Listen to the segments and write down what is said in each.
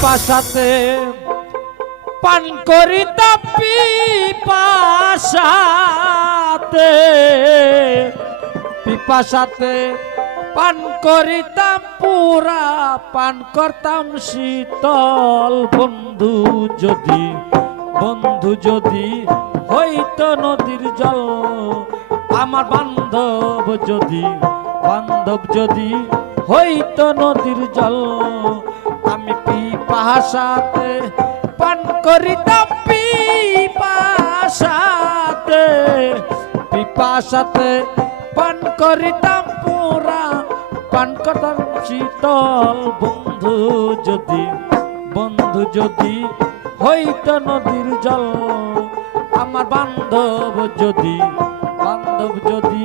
পিপাসাতে পান করিতাম পিপাসাতে পিপাসাতে পান করিতাম, পুরা পান করতাম শীতল। বন্ধু যদি বন্ধু যদি হইত নদীর জল, আমার বান্ধব যদি বান্ধব যদি হইত নদীর জল পিপাসাতে পান করিতাম পিপাসাতে পিপাসাতে পান করিতাম পুরা। পান করতাম শীতল বন্ধু যদি বন্ধু যদি, হইত নদীর জল। আমার বান্ধব যদি বান্ধব যদি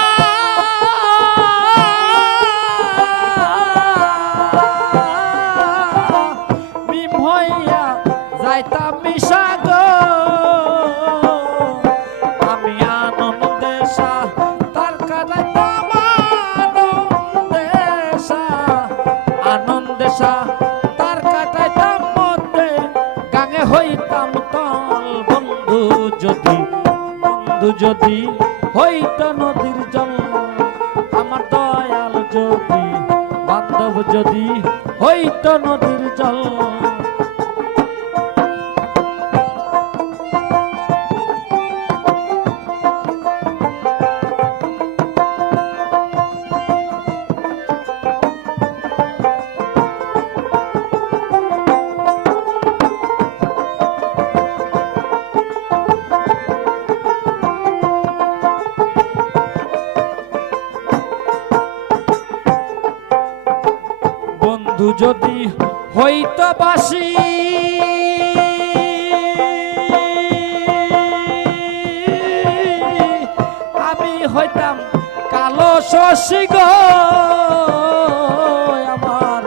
হইয়া যাইতাম মিশাগ আমি আনন্দে তার কাটাইতাম আনন্দে আনন্দে তার কাটাইতাম মধ্যে গাঙে হইতাম তল, বন্ধু যদি বন্ধু যদি, হইত নদীর জল। আমার দয়াল যদি, বান্ধব যদি, হইত নদীর জল। বন্ধু যদি হইত বাসি আমি হইতাম কালো শশী গো। আমার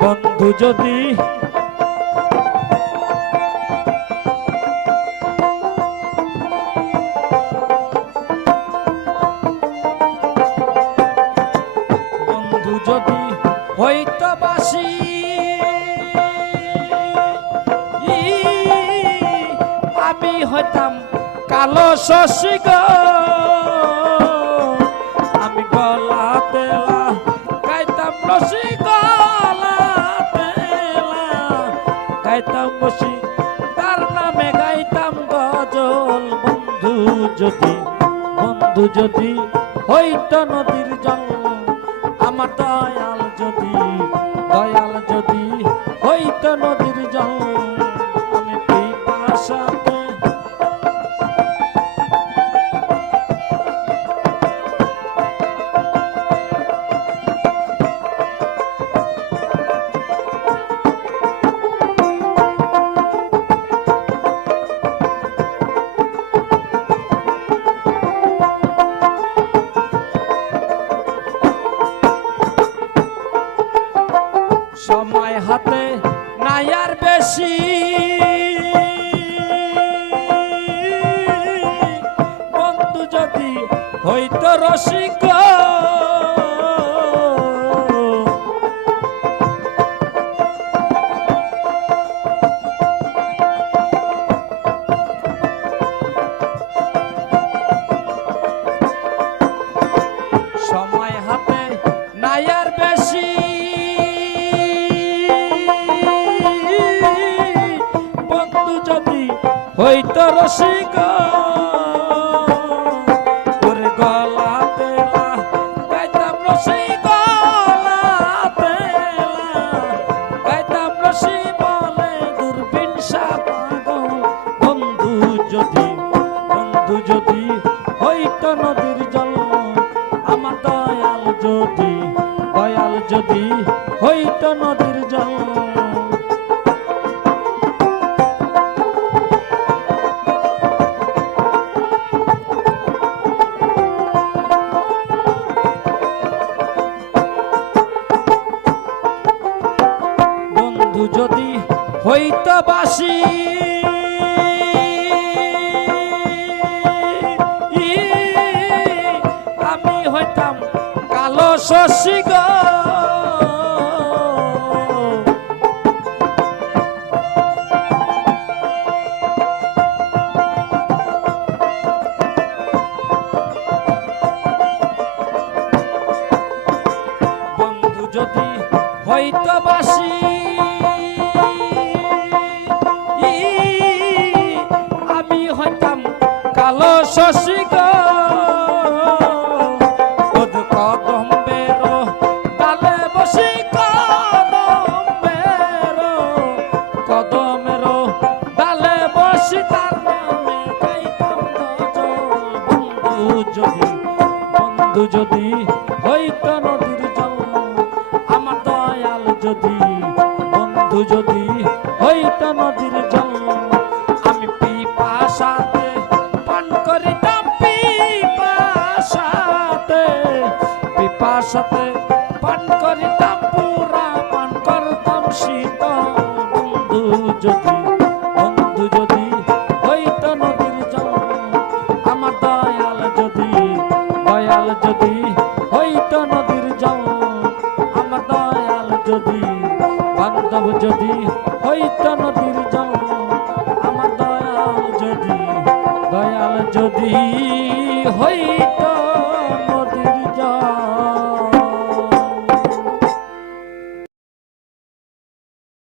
বন্ধু যদি যদি ই, আমি হইতাম কালো শশী গো। আমি গলা তেলা রসি গলা তেলা বসি তার নামে গাইতাম গজল। বন্ধু যদি বন্ধু যদি হইত নদীর জল আমার দয়াল নদীর জল। রসিক সময় হাতে নাই আর বেশি। বন্ধু যদি হইতো রসিক হইতো নদীর জল। আমার দয়াল যদি দয়াল যদি হইতো নদীর জল। বন্ধু যদি হইত বাসি শশী গো বন্ধু যদি হইত বাসি আমি হইতাম কালো শশী গো বসি তার নামে গাইতাম বন্ধু যদি বন্ধু যদি হইত নদীর জল। আমার দয়াল যদি, বন্ধু যদি হইত নদীর জল। আমি পিপাসাতে পান করিতাম, পিপাসাতে পিপাসাতে পান করিতাম পুরা পান করতাম শীতল। বন্ধু যদি বান্ধব যদি হইত নদীর জল আমার দয়াল যদি দয়াল যদি নদীর